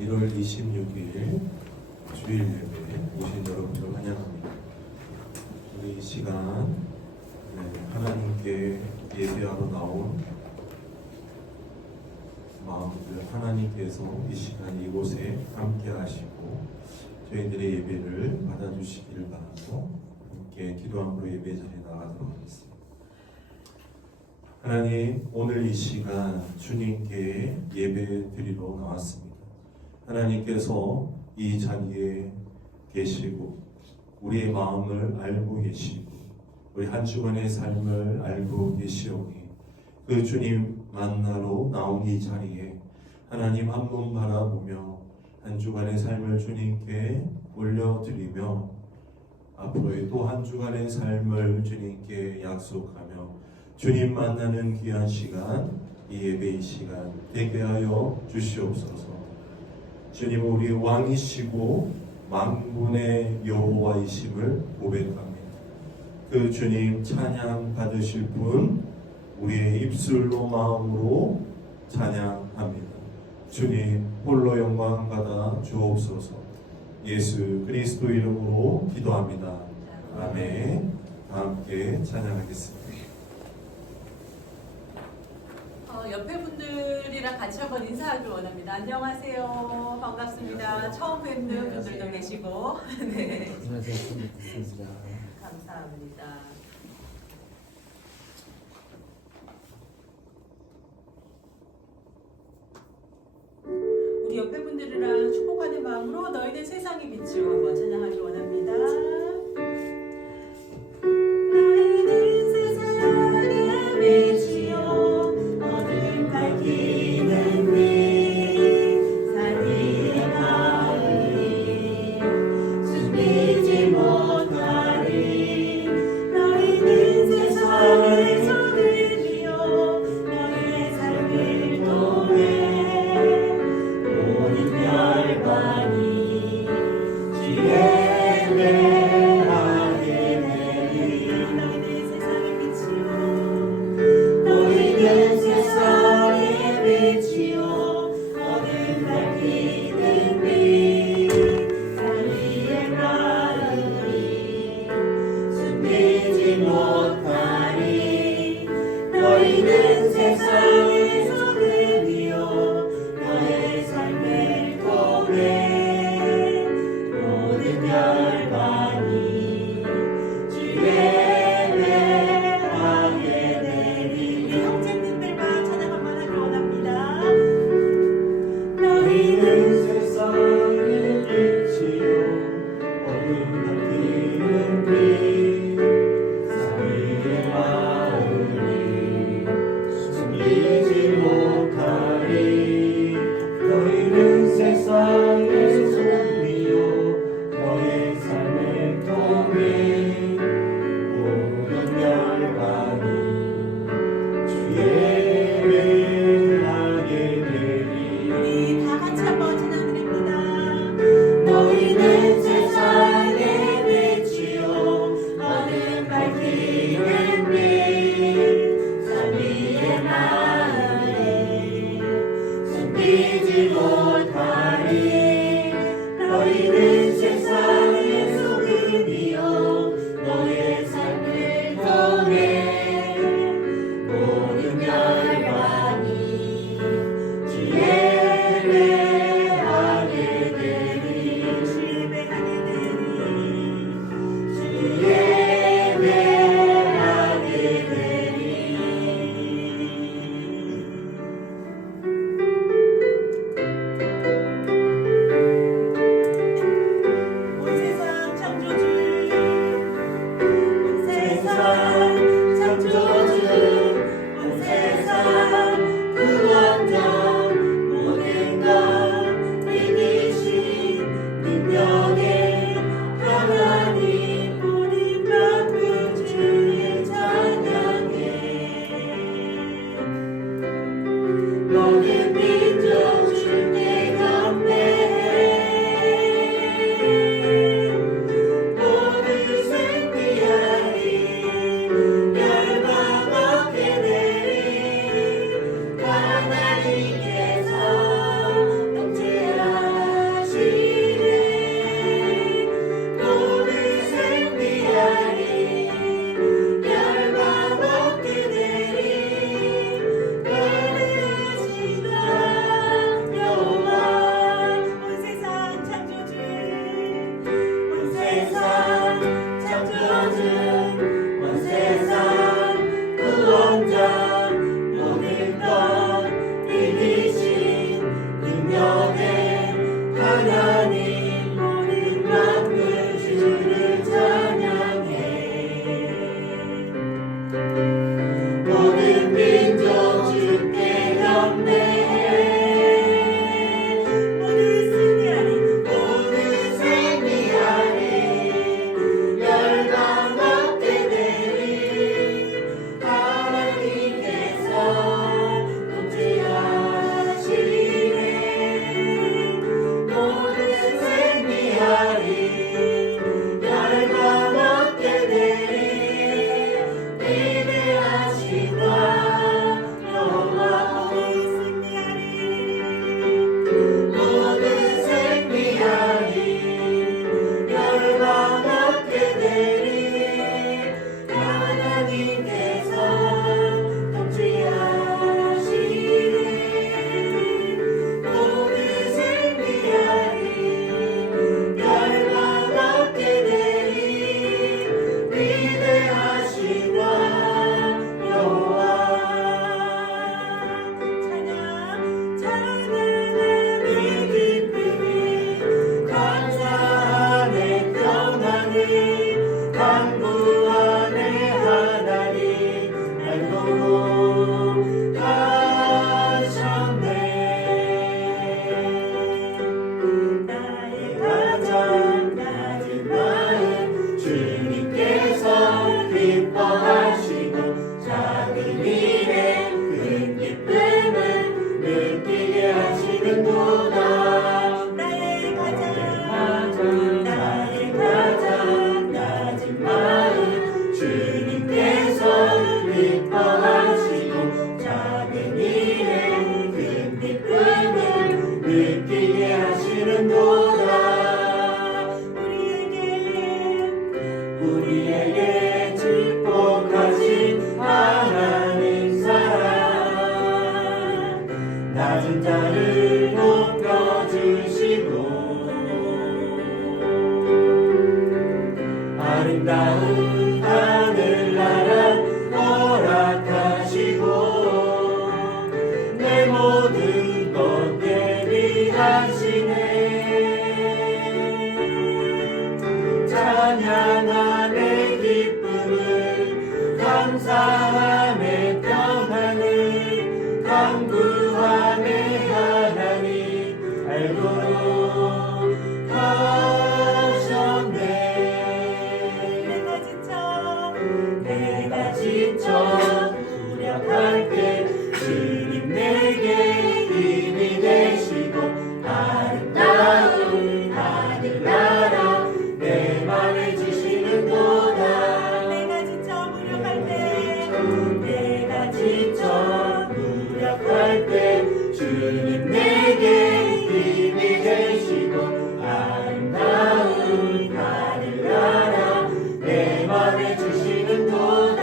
1월 26일 주일 예배 오신 여러분들 환영합니다. 우리 이 시간 하나님께 예배하러 나온 마음들 하나님께서 이 시간 이곳에 함께 하시고 저희들의 예배를 받아주시기를 바라고 함께 기도함으로 예배 자리에 나가도록 하겠습니다. 하나님, 오늘 이 시간 주님께 예배 드리러 나왔습니다. 하나님께서 이 자리에 계시고 우리의 마음을 알고 계시고 우리 한 주간의 삶을 알고 계시오니 그 주님 만나러 나온 이 자리에 하나님 한 분 바라보며 한 주간의 삶을 주님께 올려드리며 앞으로의 또 한 주간의 삶을 주님께 약속하며 주님 만나는 귀한 시간, 이 예배의 시간 되게 하여 주시옵소서. 주님, 우리 왕이시고 만군의 여호와이심을 고백합니다. 그 주님 찬양 받으실 분 우리의 입술로 마음으로 찬양합니다. 주님 홀로 영광 받아 주옵소서. 예수 그리스도 이름으로 기도합니다. 아멘. 함께 찬양하겠습니다. 옆에 분들이랑 같이 한번 인사하길 원합니다. 안녕하세요. 반갑습니다. 처음 뵙는 분들도 계시고. 네. 안녕하세요. 반갑습니다. 감사합니다. 우리 옆에 분들이랑 축복하는 마음으로 너희는 세상의 빛으로 한번 찬양하길 원합니다. 너희는 세상의 빛이요 어둠 밝히는 빛 산 위의 가을이 숨기지 못하리. 너희는 세상의 소금이요 너희의 삶을 통해 모든 멸관이 주의 알도록 하셨네. 내가 지쳐 무력할 때 주님 내게 힘이 되시고 아름다운 하늘나라 내 맘에 주시는도다. 내가 지쳐 무력할 때 주님 내게 힘이 되시고 아름다운 하늘나라 내 맘에 주시는도다.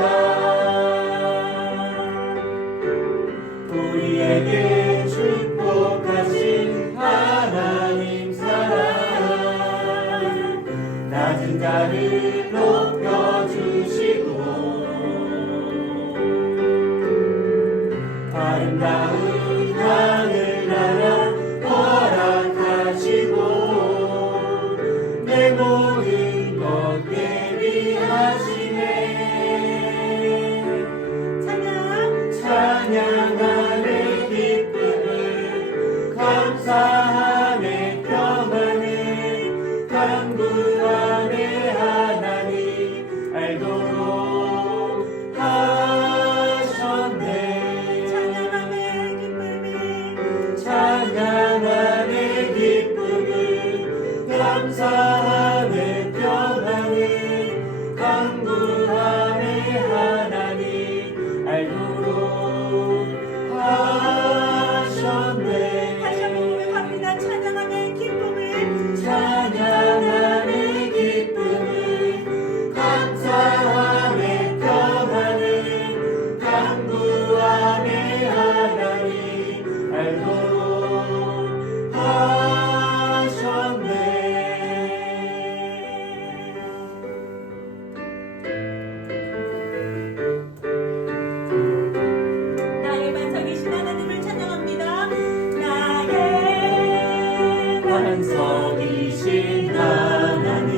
우리에게 축복하신 하나님 사랑 낮은 자를 높여주시고 아름다운 하늘나라 허락하시고 내 모든 것 예비하시네. 찬양하네 기쁨을 감사하네 평안을 간구하네 하나님 알도록 하셨네. 찬양하네 기쁨을 감사하네 평안을 간구하네 하나님 알도록 하셨네. 다시 한번 고백합니다. 찬양하네 기쁨을 찬양하네 기쁨을 감사하네 평안을 간구하네 하나님 알도록 하셨네. 나의 반석이신 하나님을 찬양합니다. 나의 반석이신 하나님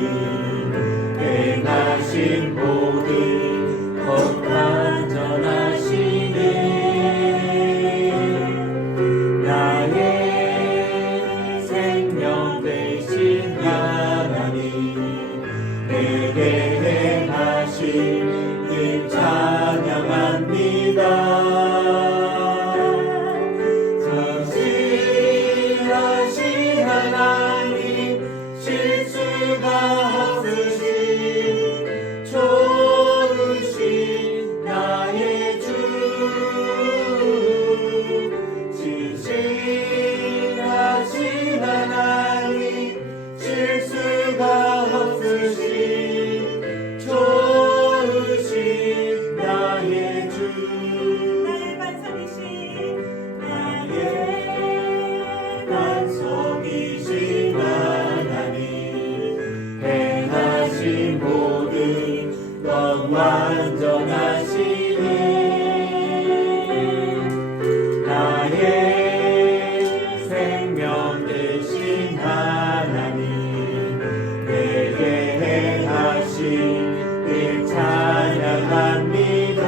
행하신 모든 것 완전하시네. 나의 생명 되신 하나님 내게 행하신 그 찬양합니다. 전지하신 하나님 실수가 없으신 좋으신 나의 주 진실하신 하나님 실수가 없으신 좋으신 나의 주 나의 반석이신 나의 반석이신 하나님 행하신 모든 것 완전하시네. 나의 생명 되신 하나님 내게 행하신 그 찬양합니다.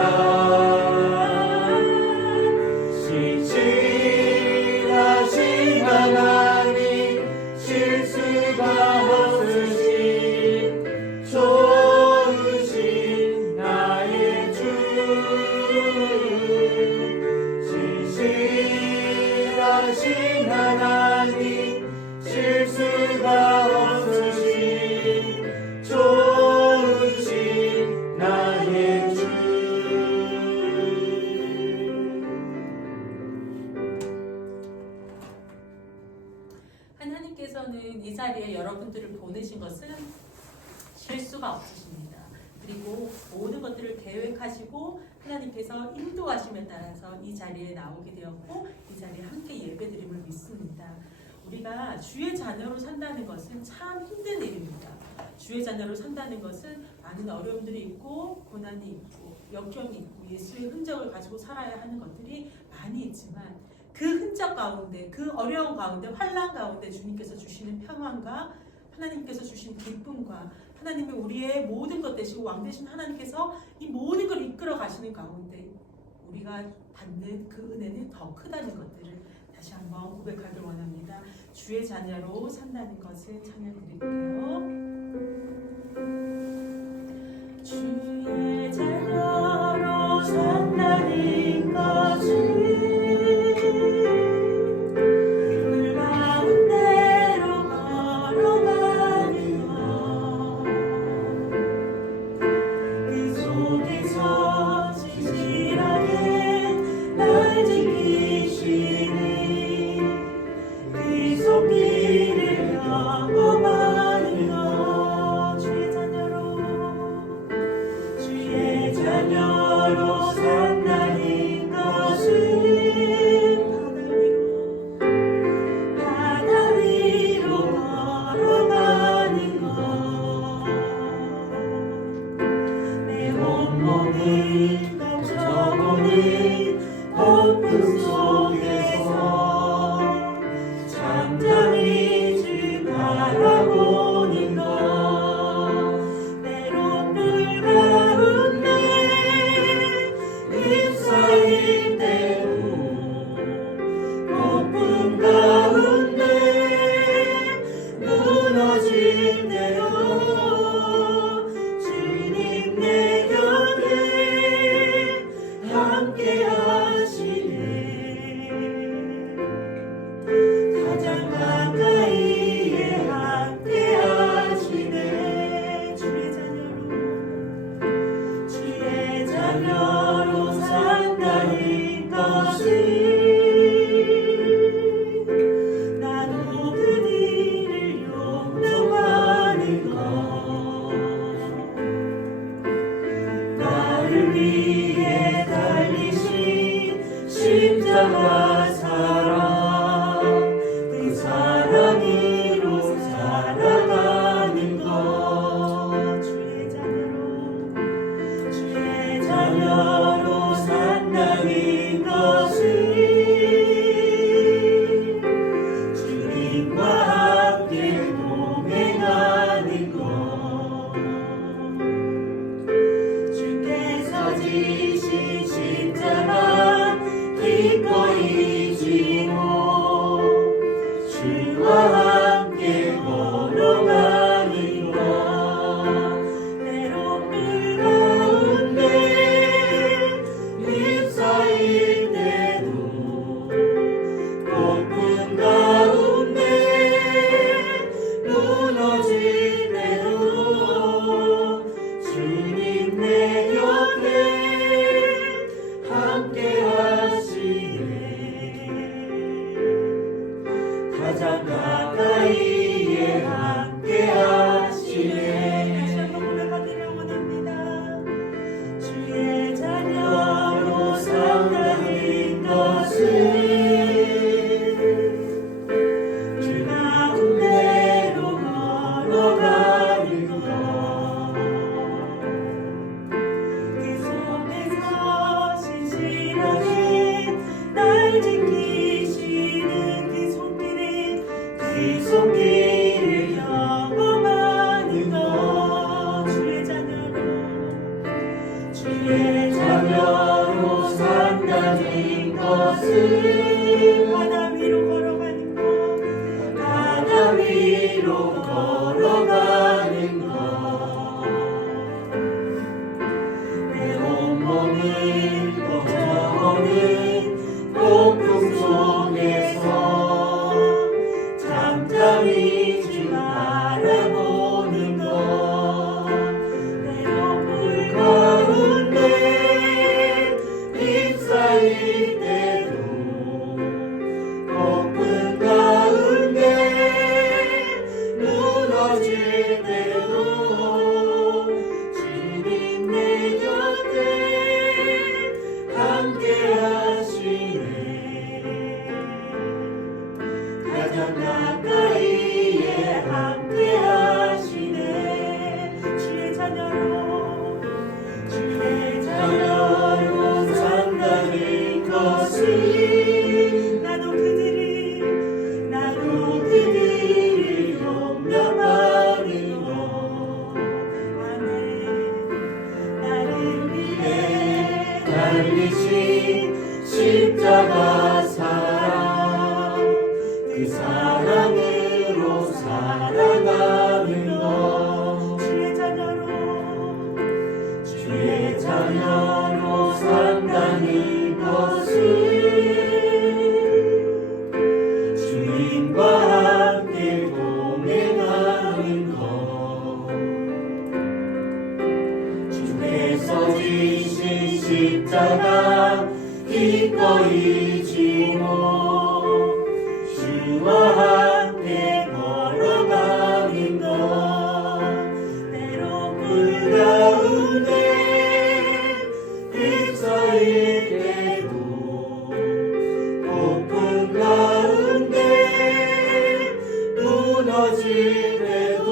신실하신 하나님 실수가 없으신 좋으신 나의 주 진실하신 하나님 실수가 없으신 좋으신 나의 주. 하나님께서는 이 자리에 여러분들을 보내신 것은 실수가 없으십니다. 그리고 모든 것들을 계획하시고 하나님께서 인도하심에 따라서 이 자리에 나오게 되었고 이 자리에 함께 예배드림을 믿습니다. 우리가 주의 자녀로 산다는 것은 참 힘든 일입니다. 주의 자녀로 산다는 것은 많은 어려움들이 있고 고난이 있고 역경이 있고 예수의 흔적을 가지고 살아야 하는 것들이 많이 있지만 그 흔적 가운데 그 어려운 가운데 환난 가운데 주님께서 주시는 평안과 하나님께서 주신 기쁨과 하나님이 우리의 모든 것 되시고 왕 되신 하나님께서 이 모든 걸 이끌어 가시는 가운데 우리가 받는 그 은혜는 더 크다는 것들을 다시 한번 고백하길 원합니다. 주의 자녀로 산다는 것을 찬양 드릴게요. 주의 자녀로 산다는 것을 물 가운데로 걸어가는 것, 그 속에서 진실하게 날 지키시는 그 손길을 경험하는 것, 주의 자녀로 산다는 것은 바다 위로 걸어가는 것, 내 온몸을 감춰보는 폭풍 속에서 잠잠히 주 바라보는 것, 때론 물 가운데 휩싸일 때도 폭풍 가운데 무너질 때도 주님 내 곁에 함께 하시네. 가장 가까이에 함께 하시네. 주의 자녀로 산다는 것은 나도 그들을 용납하는 것, 나를 위해 달리신 십자가 사랑, 그 사랑으로 살아가는 것, 주의 자녀로 산다는 것은 주님과 함께 동행하는 것, 주께서 지신 십자가 기꺼이 지고 주와 함께 걸어가는 것, 때론 물 가운데 휩싸일 때도 폭풍 가운데 무너질 때도 주님 내 곁에 함께 하시네. 가장 가까이에 함께 하시네. 다시 한번 고백하기를 원합니다. 주의 자녀로 산다는 것은 주 가운데로 걸어가는 것, 그 속에서 신실하게 날 지키시는 그 손길을 경험하는 것, 주의 자녀로 산다는 것은 바다 위로 걸어가는 것, 바다 위로 걸어가는 것, 내 온몸을 덮쳐오는 폭풍 속에서 잠잠히 주 바라보는 것, 때론 물 가운데 휩싸일 때도 폭풍 가운데 무너질 자가 기꺼이 지고 주와 함께 걸어가는 것 때로 물 가운데 휩싸일 때도 폭풍 가운데 무너질 때도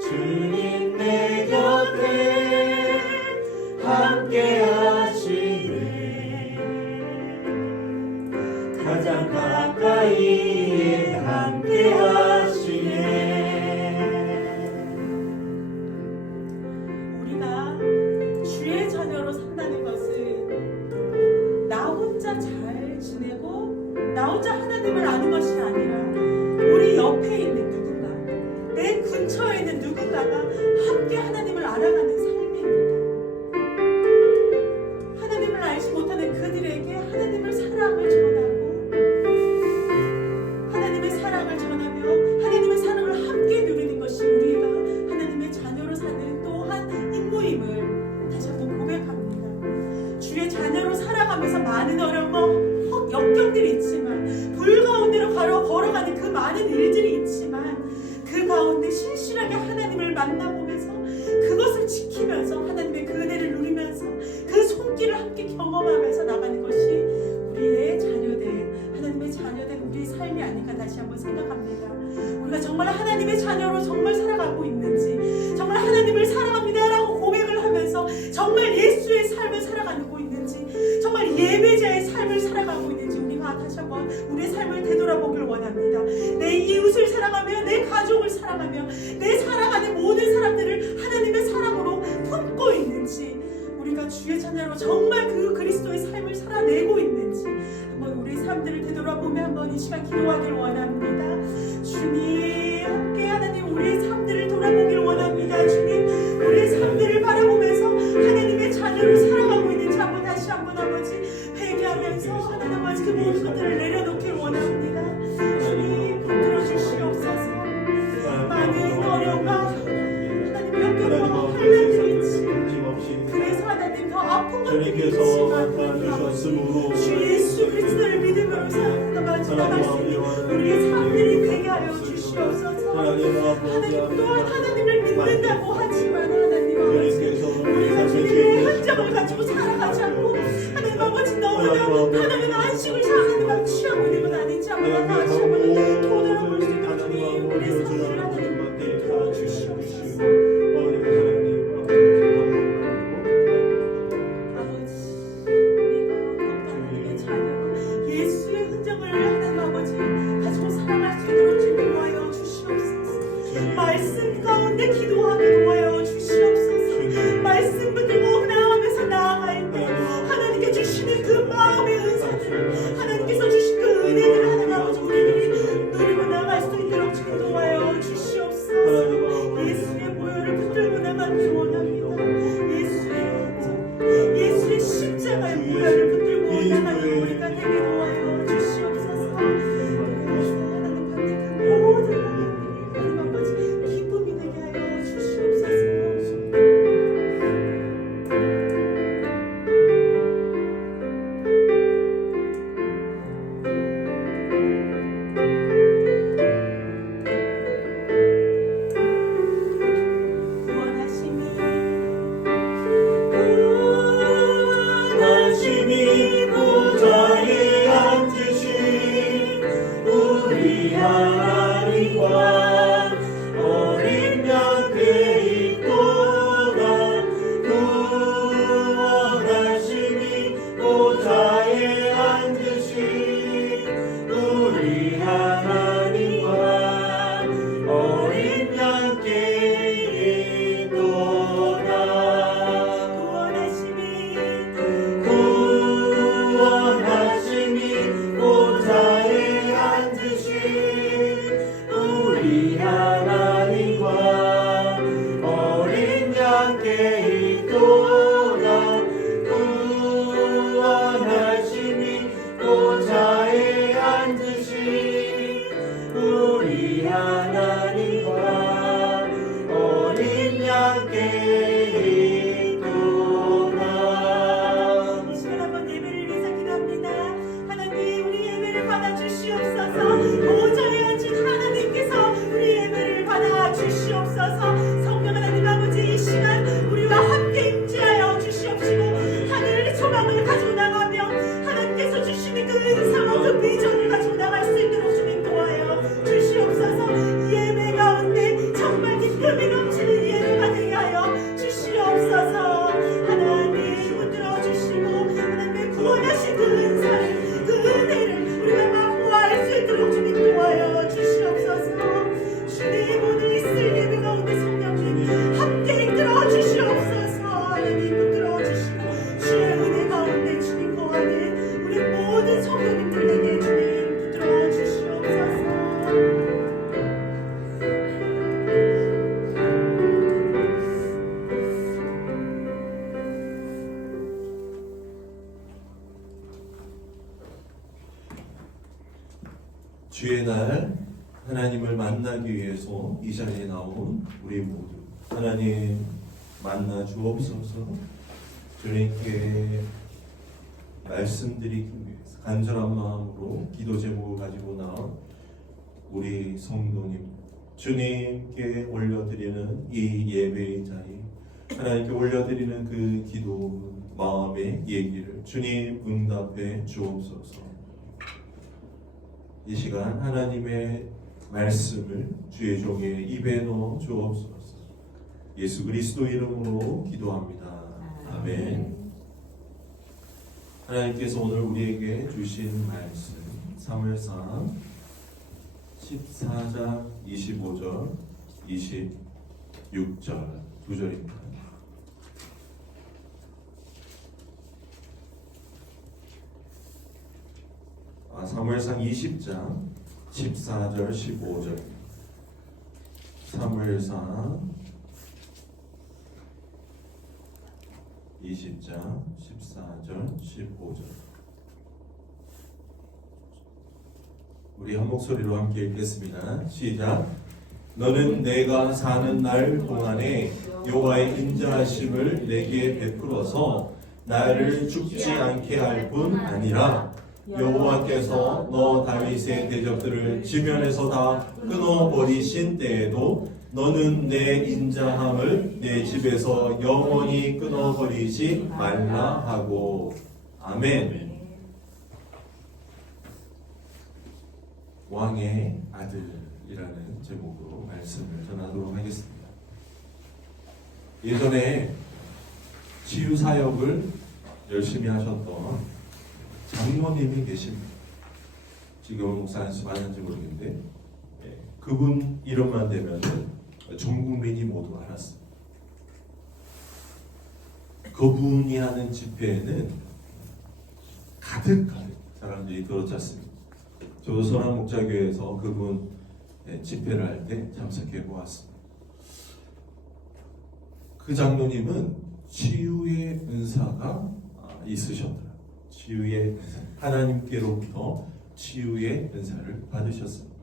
주님 내 곁에 함께 하시네 가장 가까이에 함께 하시네 우리가 주의 자녀로 산다는 것은 나 혼자 잘 지내고 나 혼자 하나님을 아는 것이 아니라 우리 옆에 있는 누군가 내 근처에 있는 누군가가 함께 하나님을 알아가는 삶입니다. 하나님을 알지 못하는 그들에게 하나님의 사랑을 전하고 하나님의 사랑을 전하며 하나님의 사랑을 함께 누리는 것이 우리가 하나님의 자녀로 사는 또한 임무임을 다시 한번 고백합니다. 주의 자녀로 살아가면서 많은 어려움과 역경들이 있지만 불 가운데로 걸어가는 그 많은 일들이 있지만 그 가운데 신실하게 하나님을 만나보면서 그것을 지키면서 하나님의 그 은혜를 누리면서 그 손길을 함께 경험하면서 나가는 것이 우리의 자녀된 하나님의 자녀된 우리의 삶이 아닐까 다시 한번 생각합니다. 우리가 정말 하나님의 자녀로 정말 살아가고 있는지 정말 하나님을 사랑합니다라고 고백을 하면서 정말 예수의 삶을 살아가고 있는지 정말 예배자의 삶을 살아가고 있는지 우리가 다시 한번 우리의 삶을 되돌아보길 원합니다. 내 이웃을 사랑하며 내 가족을 사랑하며 내 살아가는 모든 사람들을 하나님의 사랑으로 품고 있는지 우리가 주의 자녀로 정말 그 그리스도의 삶을 살아내고 있는지 한번 우리 삶들을 되돌아보며 한번 이 시간 기도하길 원합니다. 주님 함께 하나님 우리의 삶들을 돌아보길 원합니다. 주님 우리의 삶들을 바라보면서 하나님의 자녀로 살아가고 있는지 한번 다시 한번 아버지 회개하면서 하나님 아버지 그 모든 것들을 내려놓길 원합니다. 주님 붙들어 주시옵소서. 많은 어려움과 하나님 역경과 환난이 있지만 그래서 하나님 더 아픈 것들이 있지만 주 예수 그리스도를 믿음으로서 나갈 수 있는 우리의 삶들이 되게 하여 주시옵소서. 하나님 또한 하나님을 믿는다고 하지만 하나님 아버지 우리가 주님의 흔적을 가지고 살아가지 않고 하나님 아버지 너무나 하나님의 안식을 하나님 취하고 있는 건 아닌지 한번 다시 한번 돌아볼 수 있는 주님 우리의 삶을 하나님 믿어 주시옵소서. 예수의 흔적을 하나님 아버지 가지고 살아갈 수 있도록 주님 도와여 주시옵소서. 말씀 가운데 기도하게 도와여 주시옵소서. 말씀 붙들고 나아가면서 나아갈 때 하나님께 주시는 그 마음의 은사들 하나님께서 주신 그 은혜를 하나님 아버지 우리들이 누리고 나갈 수 있도록 주님 도와여 주시옵소서. 예수의 보혈을 붙들고 나가길 원합니다. 예수의 흔적 예수의 십자가의 보혈을 붙들고 나가는 우리가 되게 도와요 주시옵소서. 그래서 하나님 받는 그 모든 하나님 아버지 기쁨이 되게 하여 주시옵소서. 하나님이 보좌에 앉으신 우리 하나님과 어린 양께 있도다 구원하심이 보좌에 앉으신 우리 하나님과 어린 양께 있도다 구원하심이 보좌에 앉으신 우리 하나님과 어린 양께 있도다 구원하심이 보좌에 앉으신 우리 하나님과 어린 양께 있도다 하나님을 만나기 위해서 이 자리에 나온 우리 모두 하나님 만나 주옵소서. 주님께 말씀드리기 위해서 간절한 마음으로 기도 제목을 가지고 나온 우리 성도님 주님께 올려드리는 이 예배의 자리 하나님께 올려드리는 그 기도 마음의 얘기를 주님 응답해 주옵소서. 이 시간 하나님의 말씀을 주의 종의 입에 넣어 주옵소서. 예수 그리스도 이름으로 기도합니다. 아멘. 하나님께서 오늘 우리에게 주신 말씀 사무엘상 14장 25절 26절 두 절입니다. 사무엘상 20장 14절 15절 사무엘상 20장 14절 15절 우리 한 목소리로 함께 읽겠습니다. 시작. 너는 내가 사는 날 동안에 여호와의 인자하심을 내게 베풀어서 나를 죽지 않게 할 뿐 아니라 여호와께서 너 다윗의 대적들을 지면에서 다 끊어버리신 때에도 너는 내 인자함을 내 집에서 영원히 끊어버리지 말라 하고. 아멘. 왕의 아들이라는 제목으로 말씀을 전하도록 하겠습니다. 예전에 치유사역을 열심히 하셨던 장로님이 계십니다. 지금은 목사 안수 많은지 모르겠는데 그분 이름만 되면 전 국민이 모두 알았습니다. 그분이 하는 집회에는 가득 사람들이 들어찼습니다. 저도 선한 목자교회에서 그분 집회를 할 때 참석해 보았습니다. 그 장로님은 치유의 은사가 있으셨더라. 치유의 하나님께로부터 치유의 은사를 받으셨습니다.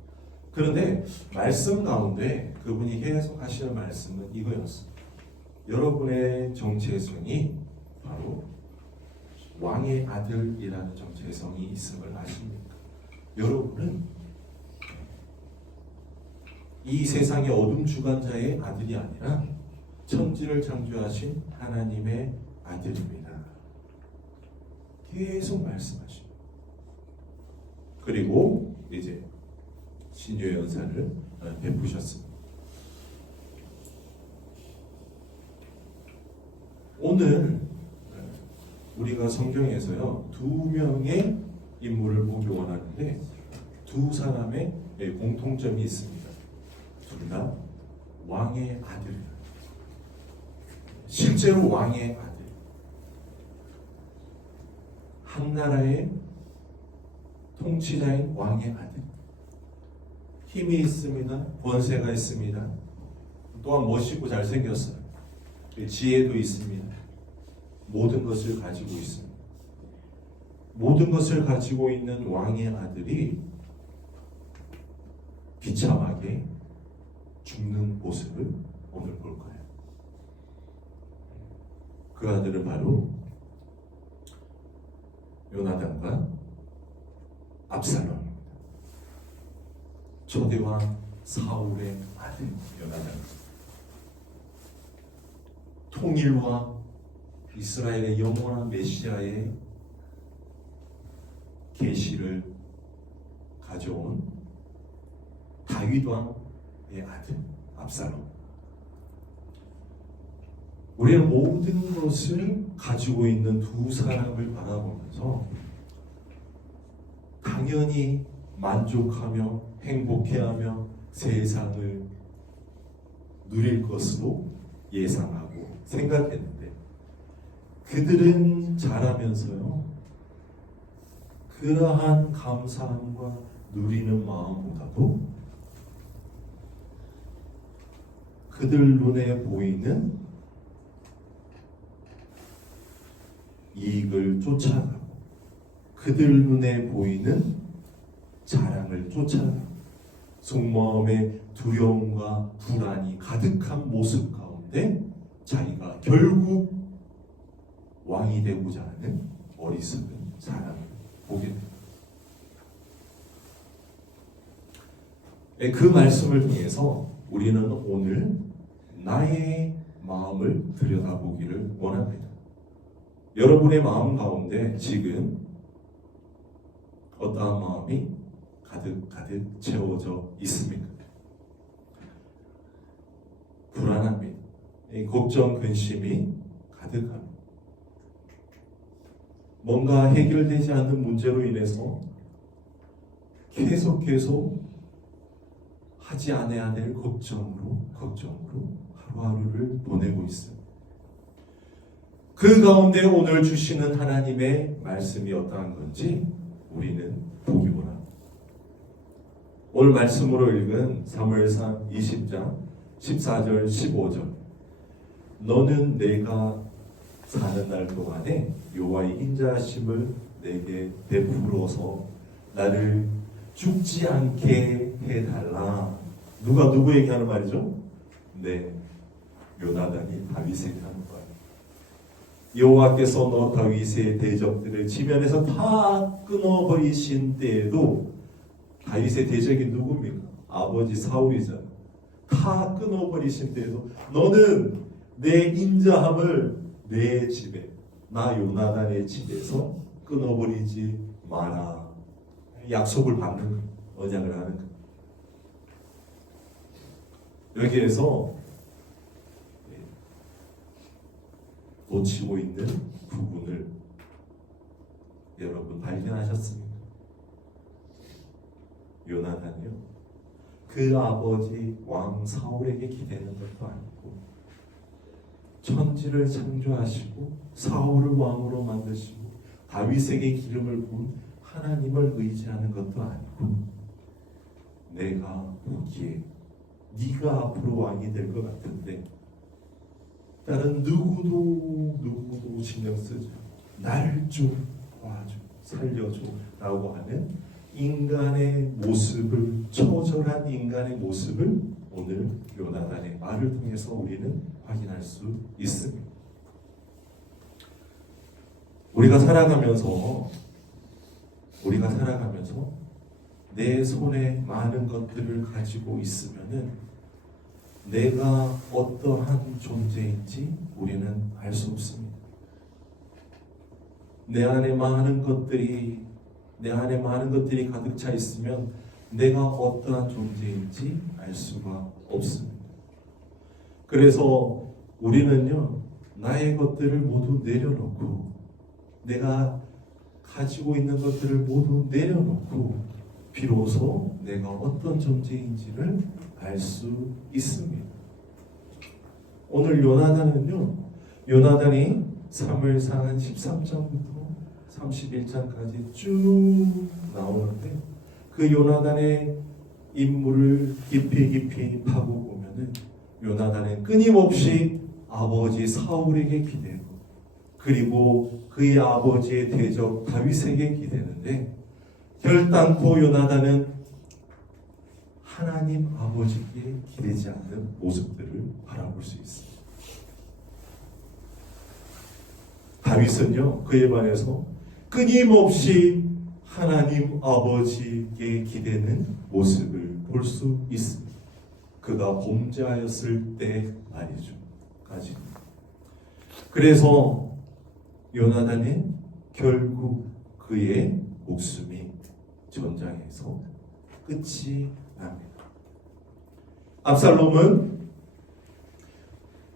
그런데 말씀 가운데 그분이 계속 하시는 말씀은 이거였습니다. 여러분의 정체성이 바로 왕의 아들이라는 정체성이 있음을 아십니까? 여러분은 이 세상의 어둠 주관자의 아들이 아니라 천지를 창조하신 하나님의 아들입니다. 계속 말씀하십니다. 그리고 이제 신유의 연사를 베푸셨습니다. 오늘 우리가 성경에서요 2명의 인물을 보기 원하는데 두 사람의 공통점이 있습니다. 둘 다 왕의 아들. 실제로 왕의 아들. 한 나라의 통치자인 왕의 아들. 힘이 있습니다. 권세가 있습니다. 또한 멋있고 잘생겼어요. 지혜도 있습니다. 모든 것을 가지고 있습니다. 모든 것을 가지고 있는 왕의 아들이 비참하게 죽는 모습을 오늘 볼 거예요. 그 아들은 바로 요나단과 압살롬입니다. 초대왕 사울의 아들 요나단. 통일왕 이스라엘의 영원한 메시아의 계시를 가져온 다윗 왕의 아들 압살롬. 우리는 모든 것을 가지고 있는 두 사람을 바라보면서 당연히 만족하며 행복해하며 세상을 누릴 것으로 예상하고 생각했는데 그들은 자라면서요 그러한 감사함과 누리는 마음보다도 그들 눈에 보이는 이익을 쫓아가고 그들 눈에 보이는 자랑을 쫓아가고 속마음의 두려움과 불안이 가득한 모습 가운데 자기가 결국 왕이 되고자 하는 어리석은 사람을 보게 됩니다. 그 말씀을 통해서 우리는 오늘 나의 마음을 들여다보기를 원합니다. 여러분의 마음 가운데 지금 어떠한 마음이 가득 채워져 있습니까? 불안합니다. 걱정, 근심이 가득합니다. 뭔가 해결되지 않는 문제로 인해서 계속 하지 않아야 될 걱정으로 하루하루를 보내고 있습니다. 그 가운데 오늘 주시는 하나님의 말씀이 어떠한 건지 우리는 보기 원합니다. 오늘 말씀으로 읽은 사무엘상 20장 14절 15절 너는 내가 사는 날 동안에 여호와의 인자하심을 내게 베풀어서 나를 죽지 않게 해달라. 누가 누구에게 하는 말이죠? 네, 요나단이 다윗에게 하는 말. 여호와께서 너 다윗의 대적들을 지면에서 다 끊어버리신 때에도 다윗의 대적이 누굽니까? 아버지 사울이잖아. 다 끊어버리신 때에도 너는 내 인자함을 내 집에, 나 요나단의 집에서 끊어버리지 마라. 약속을 받는 거, 언약을 하는 거. 여기에서 놓치고 있는 부분을 여러분 발견하셨습니까? 요나단이요, 그 아버지 왕 사울에게 기대는 것도 아니고 천지를 창조하시고 사울을 왕으로 만드시고 다윗에게 기름을 부은 하나님을 의지하는 것도 아니고 내가 보기에 네가 앞으로 왕이 될 것 같은데 다른 누구도 신경 쓰지 나를 좀 도와줘 살려줘 라고 하는 인간의 모습을, 처절한 인간의 모습을 오늘 요나단의 말을 통해서 우리는 확인할 수 있습니다. 우리가 살아가면서 내 손에 많은 것들을 가지고 있으면은 내가 어떠한 존재인지 우리는 알 수 없습니다. 내 안에 많은 것들이 가득 차 있으면 내가 어떠한 존재인지 알 수가 없습니다. 그래서 우리는요, 나의 것들을 모두 내려놓고 내가 가지고 있는 것들을 모두 내려놓고 비로소 내가 어떤 존재인지를 알 수 있습니다. 오늘 요나단이 사무엘상 13장부터 31장까지 쭉 나오는데 그 요나단의 인물을 깊이 파고 보면은 요나단은 끊임없이 아버지 사울에게 기대고 그리고 그의 아버지의 대적 다윗에게 기대는데 결단코 요나단은 하나님 아버지께 기대지 않는 모습들을 바라볼 수 있습니다. 다윗은요, 그에 반해서 끊임없이 하나님 아버지께 기대는 모습을 볼 수 있습니다. 그가 범죄하였을 때 말이죠. 까지. 그래서 요나단은 결국 그의 목숨이 전장에서 끝이 납니다. 압살롬은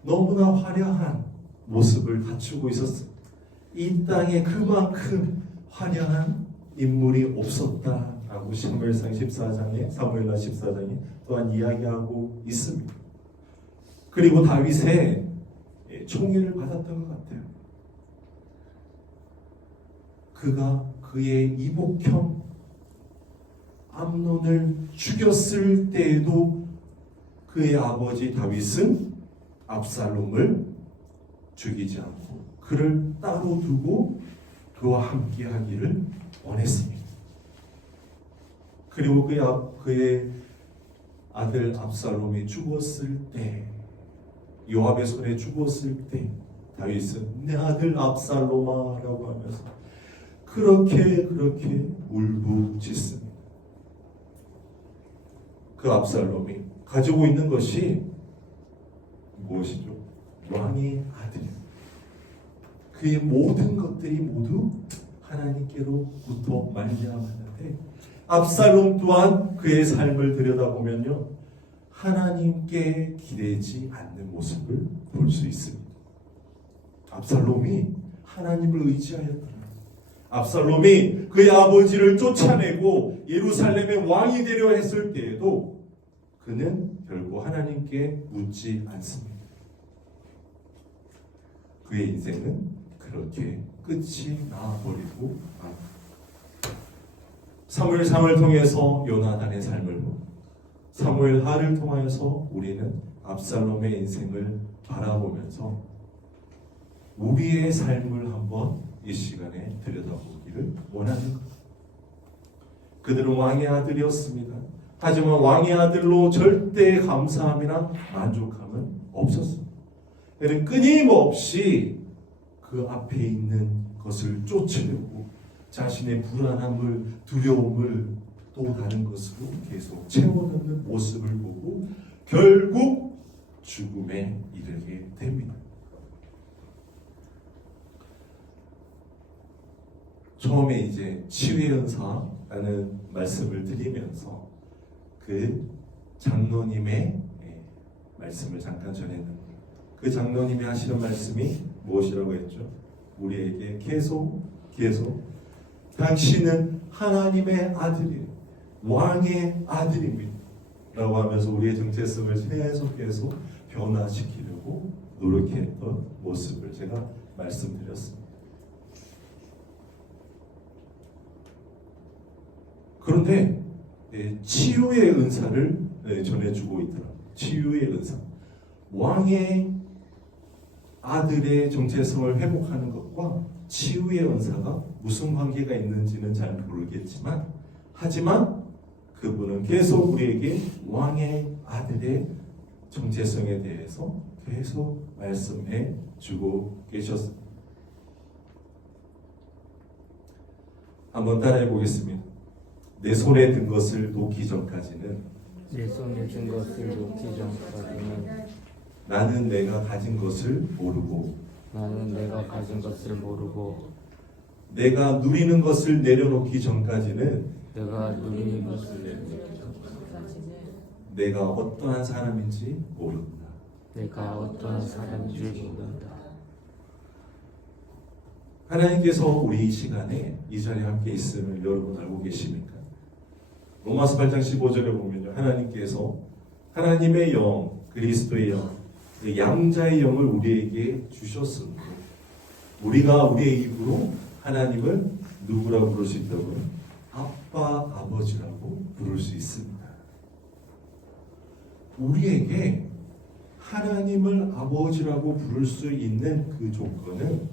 너무나 화려한 모습을 갖추고 있었습니다. 이 땅에 그만큼 화려한 인물이 없었다라고 사무엘상 14장에 또한 이야기하고 있습니다. 그리고 다윗의 총애를 받았던 것 같아요. 그가 그의 이복형 암논을 죽였을 때에도 그의 아버지 다윗은 압살롬을 죽이지 않고 그를 따로 두고 그와 함께 하기를 원했습니다. 그리고 그의 아들 압살롬이 죽었을 때, 요압의 손에 죽었을 때 다윗은 내 아들 압살롬아라고 하면서 그렇게 울부짖습니다. 그 압살롬이 가지고 있는 것이 무엇이죠? 왕의 아들입니다. 그의 모든 것들이 모두 하나님께로부터 말미암았는데 압살롬 또한 그의 삶을 들여다보면요, 하나님께 기대지 않는 모습을 볼 수 있습니다. 압살롬이 하나님을 의지하였다. 압살롬이 그의 아버지를 쫓아내고 예루살렘의 왕이 되려 했을 때에도 그는 결코 하나님께 묻지 않습니다. 그의 인생은 그렇게 끝이 나버리고 맙니다. 사무엘상을 통해서 요나단의 삶을 보고 사무엘하를 통하여서 우리는 압살롬의 인생을 바라보면서 우리의 삶을 한번 이 시간에 들여다보기를 원하는 것. 그들은 왕의 아들이었습니다. 하지만 왕의 아들로 절대 감사함이나 만족함은 없었습니다. 그는 끊임없이 그 앞에 있는 것을 쫓으려고 자신의 불안함을, 두려움을 또 다른 것으로 계속 채워넣는 모습을 보고 결국 죽음에 이르게 됩니다. 처음에 이제 치유의 은사라는 말씀을 드리면서 그 장로님의 말씀을 잠깐 전했는데 그 장로님이 하시는 말씀이 무엇이라고 했죠? 우리에게 계속 당신은 하나님의 아들이에요. 왕의 아들입니다. 라고 하면서 우리의 정체성을 계속 변화시키려고 노력했던 모습을 제가 말씀드렸습니다. 그런데 치유의 은사를 전해주고 있더라고요. 치유의 은사. 왕의 아들의 정체성을 회복하는 것과 치유의 은사가 무슨 관계가 있는지는 잘 모르겠지만 하지만 그분은 계속 우리에게 왕의 아들의 정체성에 대해서 계속 말씀해 주고 계셨습니다. 한번 따라해 보겠습니다. 내 손에 든 것을 놓기 전까지는 나는 내가 가진 것을 모르고 내가 누리는 것을 내려놓기 전까지는 내가 어떠한 사람인지 모른다. 하나님께서 우리 이 시간에 이 자리에 함께 있음을 여러분 알고 계십니까? 로마서 8장 15절에 보면요, 하나님께서 하나님의 영, 그리스도의 영, 양자의 영을 우리에게 주셨습니다. 우리가 우리의 입으로 하나님을 누구라고 부를 수 있다고요? 아빠, 아버지라고 부를 수 있습니다. 우리에게 하나님을 아버지라고 부를 수 있는 그 조건은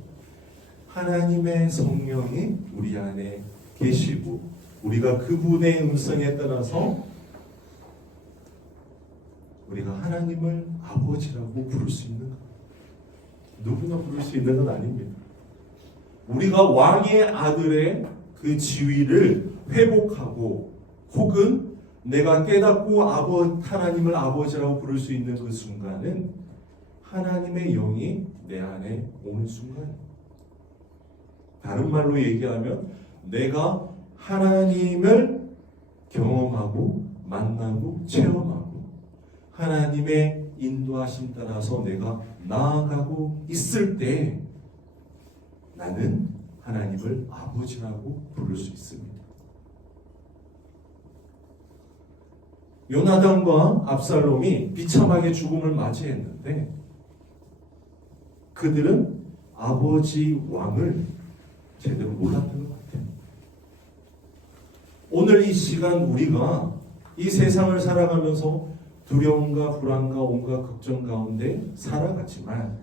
하나님의 성령이 우리 안에 계시고 우리가 그분의 음성에 따라서 우리가 하나님을 아버지라고 부를 수 있는 것. 누구나 부를 수 있는 건 아닙니다. 우리가 왕의 아들의 그 지위를 회복하고 혹은 내가 깨닫고 하나님을 아버지라고 부를 수 있는 그 순간은 하나님의 영이 내 안에 오는 순간입니다. 다른 말로 얘기하면 내가 하나님을 경험하고 만나고 체험하고 하나님의 인도하심 따라서 내가 나아가고 있을 때 나는 하나님을 아버지라고 부를 수 있습니다. 요나단과 압살롬이 비참하게 죽음을 맞이했는데 그들은 아버지 왕을 제대로 몰랐던 것 같아요. 오늘 이 시간 우리가 이 세상을 살아가면서 두려움과 불안과 온갖 걱정 가운데 살아갔지만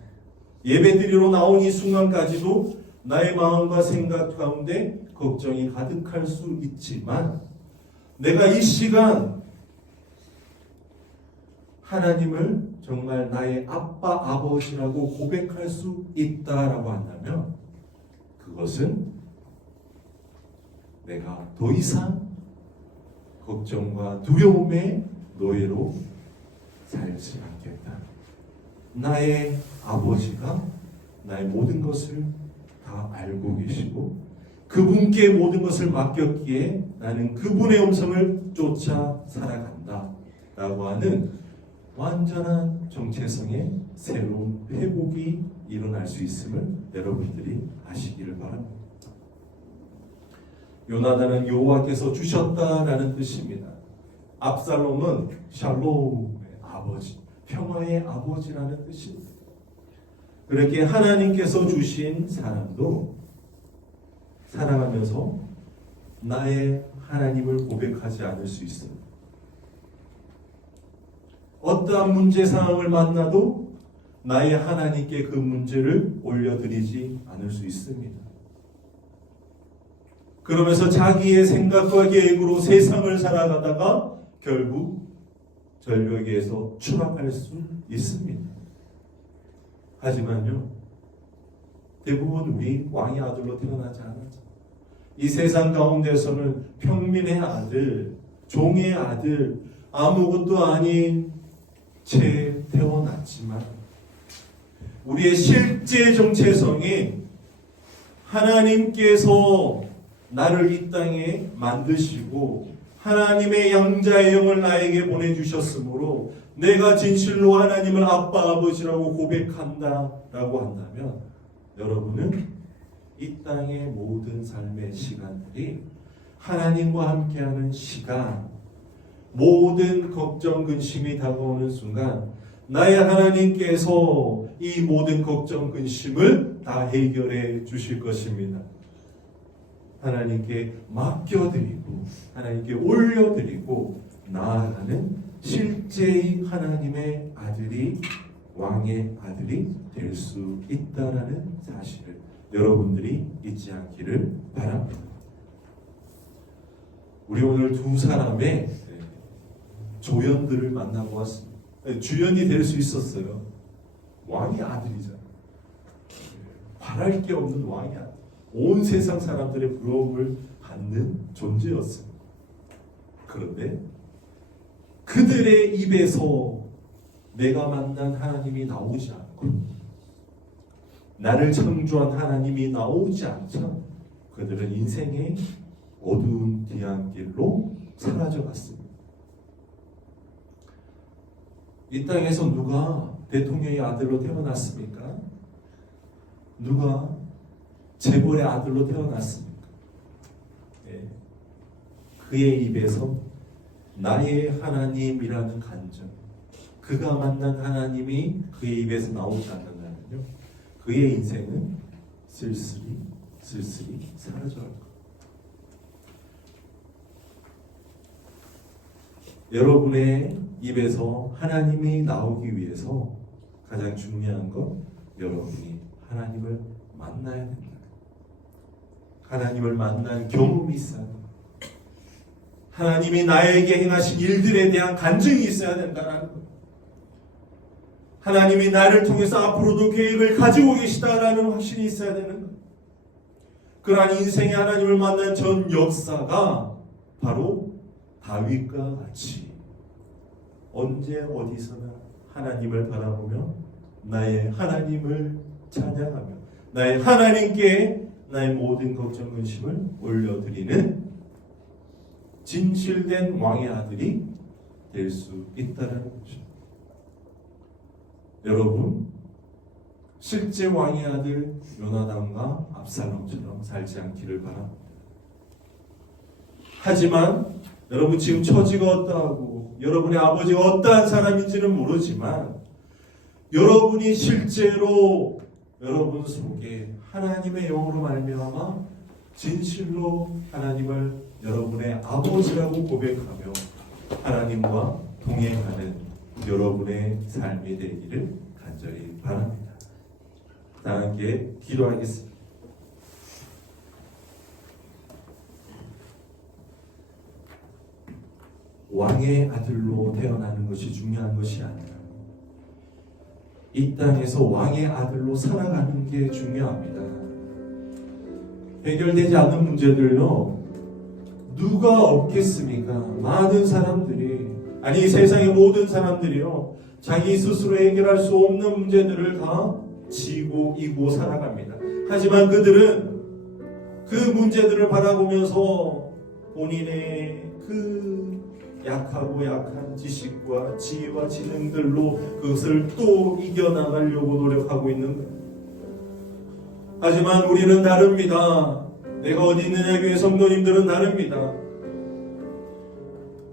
예배드리러 나온 이 순간까지도 나의 마음과 생각 가운데 걱정이 가득할 수 있지만 내가 이 시간 하나님을 정말 나의 아빠, 아버지라고 고백할 수 있다라고 한다면 그것은 내가 더 이상 걱정과 두려움의 노예로 살지 않겠다. 나의 아버지가 나의 모든 것을 다 알고 계시고 그분께 모든 것을 맡겼기에 나는 그분의 음성을 쫓아 살아간다 라고 하는 완전한 정체성의 새로운 회복이 일어날 수 있음을 여러분들이 아시기를 바랍니다. 요나단은 여호와께서 주셨다라는 뜻입니다. 압살롬은 샬롬의 아버지, 평화의 아버지라는 뜻입니다. 그렇게 하나님께서 주신 사람도 살아가면서 나의 하나님을 고백하지 않을 수 있습니다. 어떠한 문제 상황을 만나도 나의 하나님께 그 문제를 올려드리지 않을 수 있습니다. 그러면서 자기의 생각과 계획으로 세상을 살아가다가 결국 절벽에서 추락할 수 있습니다. 하지만요, 대부분 우리 왕의 아들로 태어나지 않았죠. 이 세상 가운데서는 평민의 아들, 종의 아들, 아무것도 아닌 채 태어났지만 우리의 실제 정체성이 하나님께서 나를 이 땅에 만드시고 하나님의 양자의 영을 나에게 보내주셨으므로 내가 진실로 하나님을 아빠 아버지라고 고백한다라고 한다면 여러분은 이 땅의 모든 삶의 시간들이 하나님과 함께하는 시간, 모든 걱정 근심이 다가오는 순간 나의 하나님께서 이 모든 걱정 근심을 다 해결해 주실 것입니다. 하나님께 맡겨드리고 하나님께 올려드리고 나아가는 실제의 하나님의 아들이, 왕의 아들이 될 수 있다라는 사실을 여러분들이 잊지 않기를 바랍니다. 우리 오늘 두 사람의 조연들을 만나고 왔습니다. 주연이 될 수 있었어요. 왕의 아들이잖아요. 바랄 게 없는 왕의 아들. 온 세상 사람들의 부러움을 받는 존재였습니다. 그런데 그들의 입에서 내가 만난 하나님이 나오지 않고 나를 창조한 하나님이 나오지 않자 그들은 인생의 어두운 뒤안길로 사라져갔습니다. 이 땅에서 누가 대통령의 아들로 태어났습니까? 누가 재벌의 아들로 태어났습니까? 네. 그의 입에서 나의 하나님이라는 간증, 그가 만난 하나님이 그의 입에서 나오지 않는다면요, 그의 인생은 쓸쓸히 사라져갈 겁니다. 여러분의 입에서 하나님이 나오기 위해서 가장 중요한 건 여러분이 하나님을 만나야 된다. 하나님을 만난 경험이 있어야 된다. 하나님이 나에게 행하신 일들에 대한 간증이 있어야 된다는 것. 하나님이 나를 통해서 앞으로도 계획을 가지고 계시다라는 확신이 있어야 되는 것. 그러한 인생의 하나님을 만난 전 역사가 바로 다윗과 같이 언제 어디서나 하나님을 바라보며 나의 하나님을 찬양하며 나의 하나님께 나의 모든 걱정 근심을 올려드리는 진실된 왕의 아들이 될 수 있다는 것입니다. 여러분, 실제 왕의 아들 요나단과 압살롬처럼 살지 않기를 바랍니다. 하지만 여러분 지금 처지가 어떠하고 여러분의 아버지가 어떠한 사람인지는 모르지만 여러분이 실제로 여러분 속에 하나님의 영으로 말미암아 진실로 하나님을 여러분의 아버지라고 고백하며 하나님과 동행하는 여러분의 삶이 되기를 간절히 바랍니다. 다 함께 기도하겠습니다. 왕의 아들로 태어나는 것이 중요한 것이 아니라 이 땅에서 왕의 아들로 살아가는 게 중요합니다. 해결되지 않는 문제들요, 누가 없겠습니까? 많은 사람들이, 아니 세상의 모든 사람들이요, 자기 스스로 해결할 수 없는 문제들을 다 지고 이고 살아갑니다. 하지만 그들은 그 문제들을 바라보면서 본인의 그 약하고 약한 지식과 지혜와 지능들로 그것을 또 이겨나가려고 노력하고 있는 거예요. 하지만 우리는 다릅니다. 내가 어디 있느냐 교회 성도님들은 다릅니다.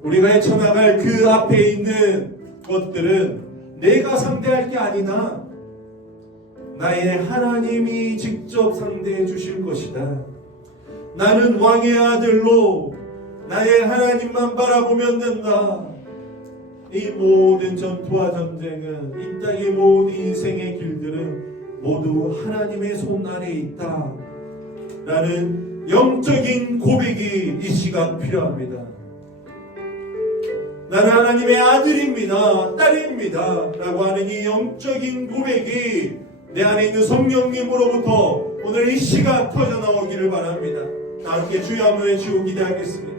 우리가 헤쳐나갈 그 앞에 있는 것들은 내가 상대할 게 아니다. 나의 하나님이 직접 상대해 주실 것이다. 나는 왕의 아들로 나의 하나님만 바라보면 된다. 이 모든 전투와 전쟁은, 이 땅의 모든 인생의 길들은 모두 하나님의 손 아래에 있다 라는 영적인 고백이 이 시간 필요합니다. 나는 하나님의 아들입니다, 딸입니다 라고 하는 이 영적인 고백이 내 안에 있는 성령님으로부터 오늘 이 시간 터져나오기를 바랍니다. 다 함께 주여 한번 외치고 기대하겠습니다.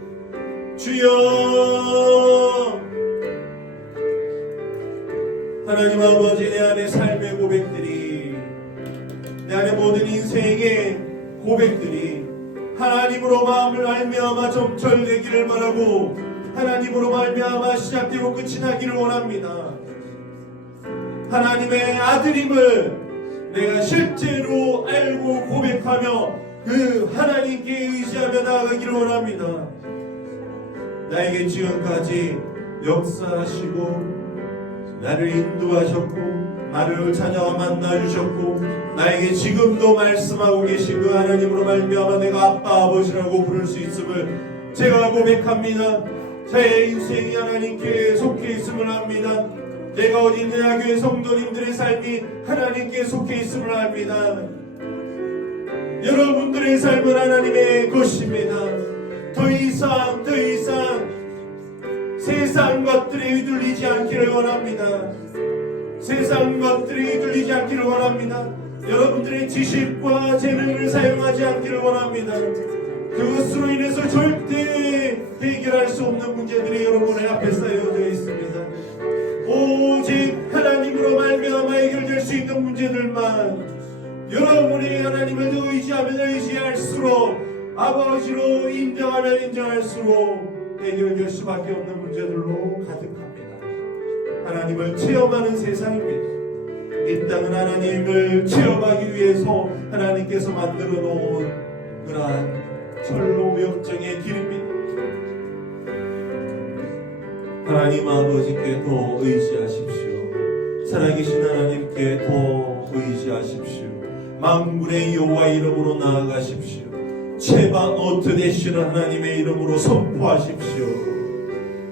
주여. 하나님 아버지, 내 안에 삶의 고백들이, 내 안에 모든 인생의 고백들이 하나님으로 마음을 알미암아 점철되기를 바라고, 하나님으로 말미암아 시작되고 끝이 나기를 원합니다. 하나님의 아들임을 내가 실제로 알고 고백하며 그 하나님께 의지하며 나아가기를 원합니다. 나에게 지금까지 역사하시고 나를 인도하셨고 나를 찾아와 만나주셨고 나에게 지금도 말씀하고 계신 그 하나님으로 말미암아 내가 아빠 아버지라고 부를 수 있음을 제가 고백합니다. 제 인생이 하나님께 속해 있음을 압니다. 내가 어디 있느냐 교회 성도님들의 삶이 하나님께 속해 있음을 압니다. 여러분들의 삶은 하나님의 것입니다. 더 이상 세상 것들에 휘둘리지 않기를 원합니다. 세상 것들에 휘둘리지 않기를 원합니다. 여러분들의 지식과 재능을 사용하지 않기를 원합니다. 그것으로 인해서 절대 해결할 수 없는 문제들이 여러분의 앞에 쌓여져 있습니다. 오직 하나님으로 말미암아 해결될 수 있는 문제들만 여러분이 하나님을 의지하면 의지할수록, 아버지로 인정하면 인정할수록 해결될 수밖에 없는 문제들로 가득합니다. 하나님을 체험하는 세상입니다. 이 땅은 하나님을 체험하기 위해서 하나님께서 만들어 놓은 그러한 철로역정의 길입니다. 하나님 아버지께 더 의지하십시오. 살아계신 하나님께 더 의지하십시오. 만군의 여호와 이름으로 나아가십시오. 체바오트 되시는 하나님의 이름으로 선포하십시오.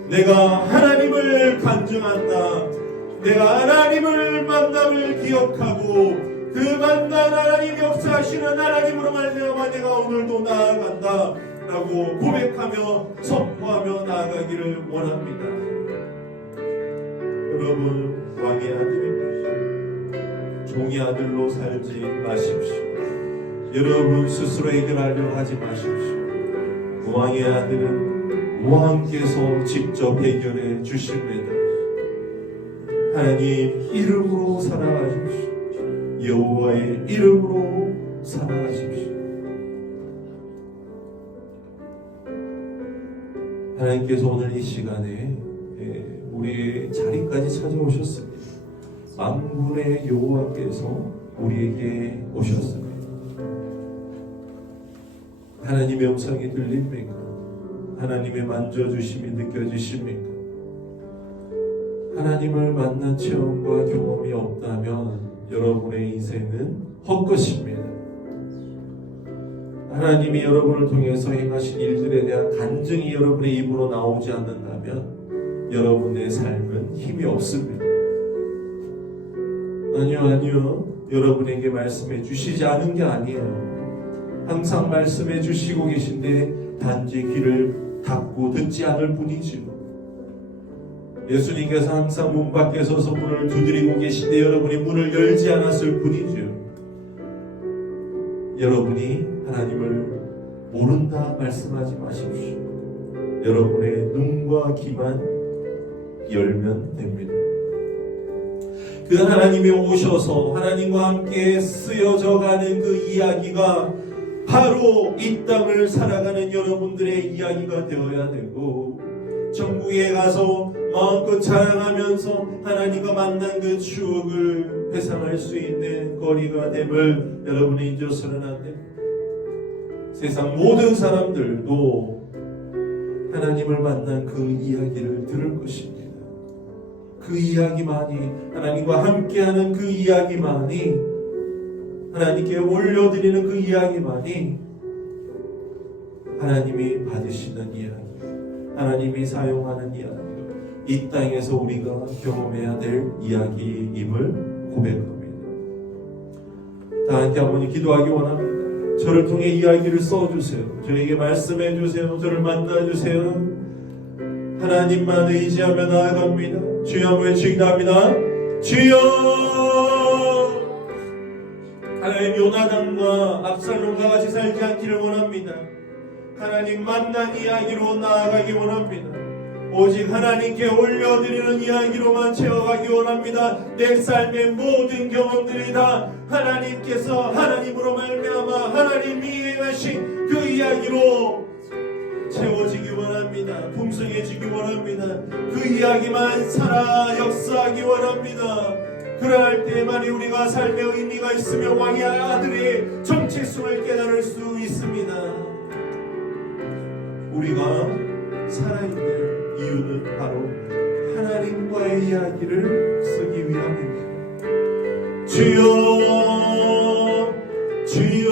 내가 하나님을 간증한다. 내가 하나님을 만남을 기억하고 그 만난 하나님 역사하시는 하나님으로 말미암아 내가 오늘도 나아간다 라고 고백하며 선포하며 나아가기를 원합니다. 여러분, 왕의 아들입니다. 종의 아들로 살지 마십시오. 여러분 스스로 해결하려고 하지 마십시오. 왕의 아들은 왕께서 직접 해결해 주십니다. 하나님 이름으로 살아가십시오. 여호와의 이름으로 살아가십시오. 하나님께서 오늘 이 시간에 우리의 자리까지 찾아오셨습니다. 만군의 여호와께서 우리에게 오셨습니다. 하나님의 음성이 들립니까? 하나님의 만져주심이 느껴지십니까? 하나님을 만난 체험과 경험이 없다면 여러분의 인생은 헛것입니다. 하나님이 여러분을 통해서 행하신 일들에 대한 간증이 여러분의 입으로 나오지 않는다면 여러분의 삶은 힘이 없습니다. 아니요. 여러분에게 말씀해 주시지 않은 게 아니에요. 항상 말씀해 주시고 계신데 단지 귀를 닫고 듣지 않을 뿐이지요. 예수님께서 항상 문 밖에 서서 문을 두드리고 계신데 여러분이 문을 열지 않았을 뿐이죠. 여러분이 하나님을 모른다 말씀하지 마십시오. 여러분의 눈과 귀만 열면 됩니다. 그 하나님이 오셔서 하나님과 함께 쓰여져 가는 그 이야기가 바로 이 땅을 살아가는 여러분들의 이야기가 되어야 되고, 천국에 가서 마음껏 자랑하면서 하나님과 만난 그 추억을 회상할 수 있는 거리가 됨을 여러분이 잊어서는 안 됩니다. 세상 모든 사람들도 하나님을 만난 그 이야기를 들을 것입니다. 그 이야기만이, 하나님과 함께하는 그 이야기만이, 하나님께 올려드리는 그 이야기만이 하나님이 받으시는 이야기, 하나님이 사용하는 이야기, 이 땅에서 우리가 경험해야 될 이야기임을 고백합니다. 다 함께 한번 기도하기 원합니다. 저를 통해 이야기를 써주세요. 저에게 말씀해주세요. 저를 만나주세요. 하나님만 의지하며 나아갑니다. 주여 한번 외치기합니다. 주여! 하나님, 요나단과 압살롬과 같이 살지 않기를 원합니다. 하나님 만난 이야기로 나아가기 원합니다. 오직 하나님께 올려드리는 이야기로만 채워가기 원합니다. 내 삶의 모든 경험들이 다 하나님께서 하나님으로 말미암아 하나님이 행하신 그 이야기로 채워지기 원합니다. 풍성해지기 원합니다. 그 이야기만 살아 역사하기 원합니다. 그러할 때만이 우리가 삶의 의미가 있으며 왕의 아들의 정체성을 깨달을 수 있습니다. 우리가 살아있는 이유는 바로 하나님과의 이야기를 쓰기 위함입니다. 주여, 주여,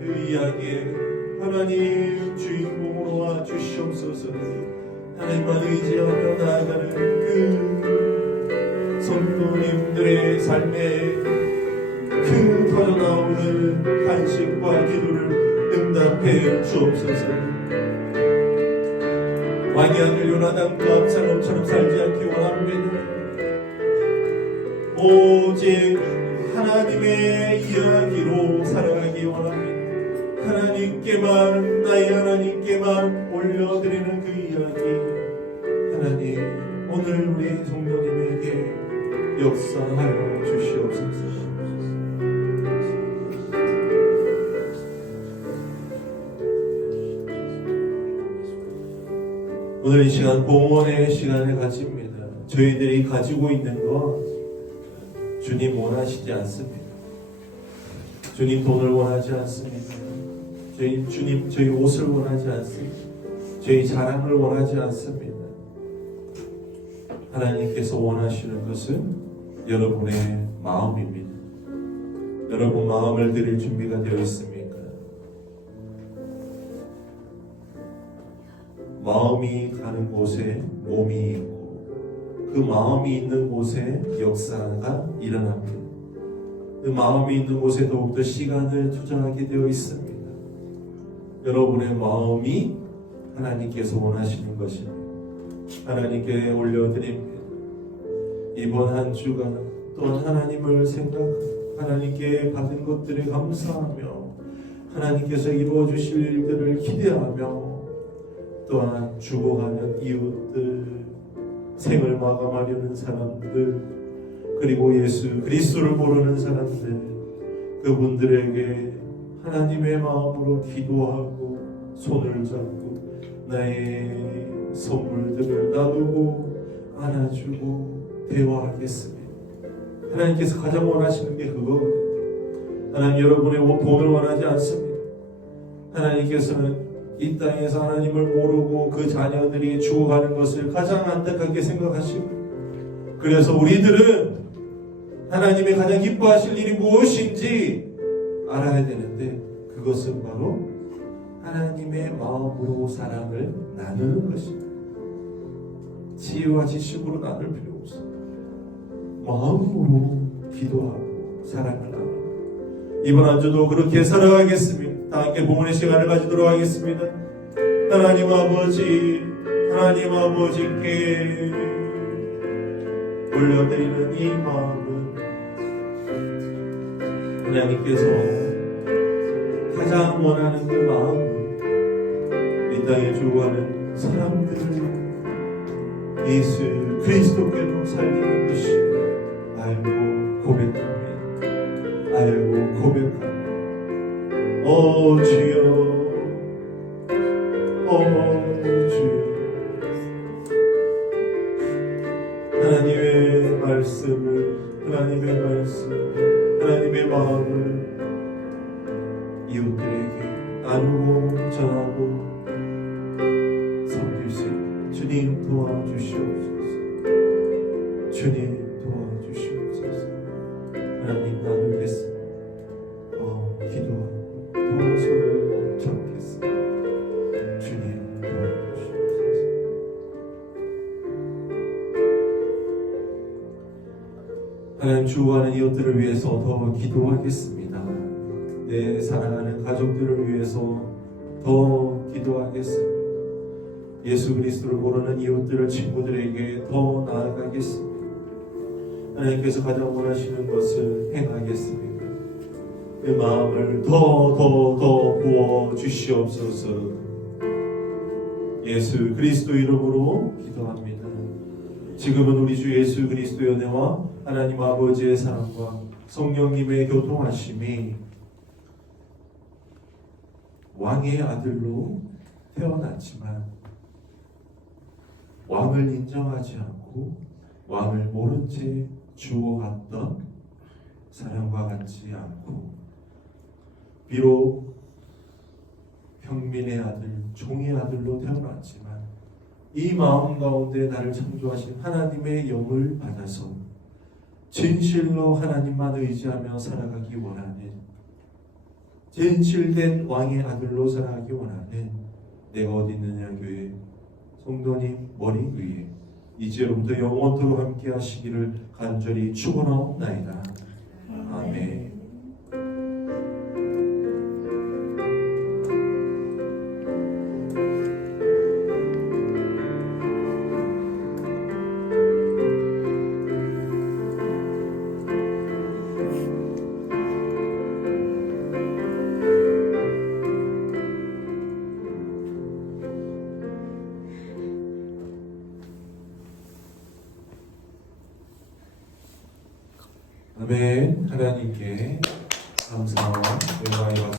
그 이야기에 하나님 주인공으로 와 주시옵소서. 하나님만 의지하며 나아가는 그 성도님들의 삶에 그 터져나오는 간식과 기도를 응답해 주옵소서. 왕의 아들 요나단과 압살롬처럼 살지 않기 원합니다. 오직 하나님의 이야기로 살아가기 원합니다. 하나님께만, 나의 하나님께만 올려드리는 그 이야기, 하나님 오늘 우리 성도님에게 역사하여 주시옵소서. 오늘 이 시간 봉헌의 시간을 가집니다. 저희들이 가지고 있는 것 주님 원하시지 않습니다. 주님 돈을 원하지 않습니다. 주님 저희 옷을 원하지 않습니다. 저희 자랑을 원하지 않습니다. 하나님께서 원하시는 것은 여러분의 마음입니다. 여러분 마음을 드릴 준비가 되어 있습니까? 마음이 가는 곳에 몸이 있고, 그 마음이 있는 곳에 역사가 일어납니다. 그 마음이 있는 곳에 더욱더 시간을 투자하게 되어 있습니다. 여러분의 마음이 하나님께서 원하시는 것입니다. 하나님께 올려드립니다. 이번 한 주간 또한 하나님을 생각하고 하나님께 받은 것들에 감사하며 하나님께서 이루어 주실 일들을 기대하며, 또한 죽어가는 이웃들, 생을 마감하려는 사람들, 그리고 예수 그리스도를 모르는 사람들, 그분들에게 하나님의 마음으로 기도하고 손을 잡고 나의 선물들을 나누고 안아주고 대화하겠습니다. 하나님께서 가장 원하시는 게 그거거든요. 하나님 여러분의 돈을 원하지 않습니다. 하나님께서는 이 땅에서 하나님을 모르고 그 자녀들이 죽어가는 것을 가장 안타깝게 생각하시고, 그래서 우리들은 하나님의 가장 기뻐하실 일이 무엇인지 알아야 되는데, 그것은 바로 하나님의 마음으로 사랑을 나누는 것입니다. 지혜와 지식으로 나눌 필요 없습니다. 마음으로 기도하고 사랑을 나누고, 이번 한 주도 그렇게 살아가겠습니다. 다 함께 봉헌의 시간을 가지도록 하겠습니다. 하나님 아버지, 하나님 아버지께 올려드리는 이 마음은 하나님께서 가장 원하는 그 마음은 이 땅에 주고하는 사람들을 예수 그리스도께로 살리는 것이 알고 고백하며 알고 고백하며 주여 주여 하나님의 말씀을 하나님의 마음을 이웃들에게 나누고 전하고 섬길 수 있게 주님 도와주시옵소서. 주님 도와주시옵소서. 하나님 나누겠습니다. 기도하고 더 손을 잡겠습니다. 주님 도와주시옵소서. 하나님 주와는 이웃들을 위해서 더 기도하겠습니다. 내 사랑하는 가족들을 위해서 더 기도하겠습니다. 예수 그리스도를 모르는 이웃들을 친구들에게 더 나아가겠습니다. 하나님께서 가장 원하시는 것을 행하겠습니다. 그 마음을 더 부어 주시옵소서. 예수 그리스도 이름으로 기도합니다. 지금은 우리 주 예수 그리스도의 은혜와 하나님 아버지의 사랑과 성령님의 교통하심이 왕의 아들로 태어났지만 왕을 인정하지 않고 왕을 모른 채 죽어갔던 사람과 같지 않고 비록 평민의 아들, 종의 아들로 태어났지만 이 마음 가운데 나를 창조하신 하나님의 영을 받아서 진실로 하나님만 의지하며 살아가기 원하는 진실된 왕의 아들로 살아가기 원하는 내가 어디 있느냐 교회 성도님 머리 위에 이제로부터 영원토록 함께 하시기를 간절히 축원하옵나이다. 아멘. 아멘. 하나님께 감사와 영광이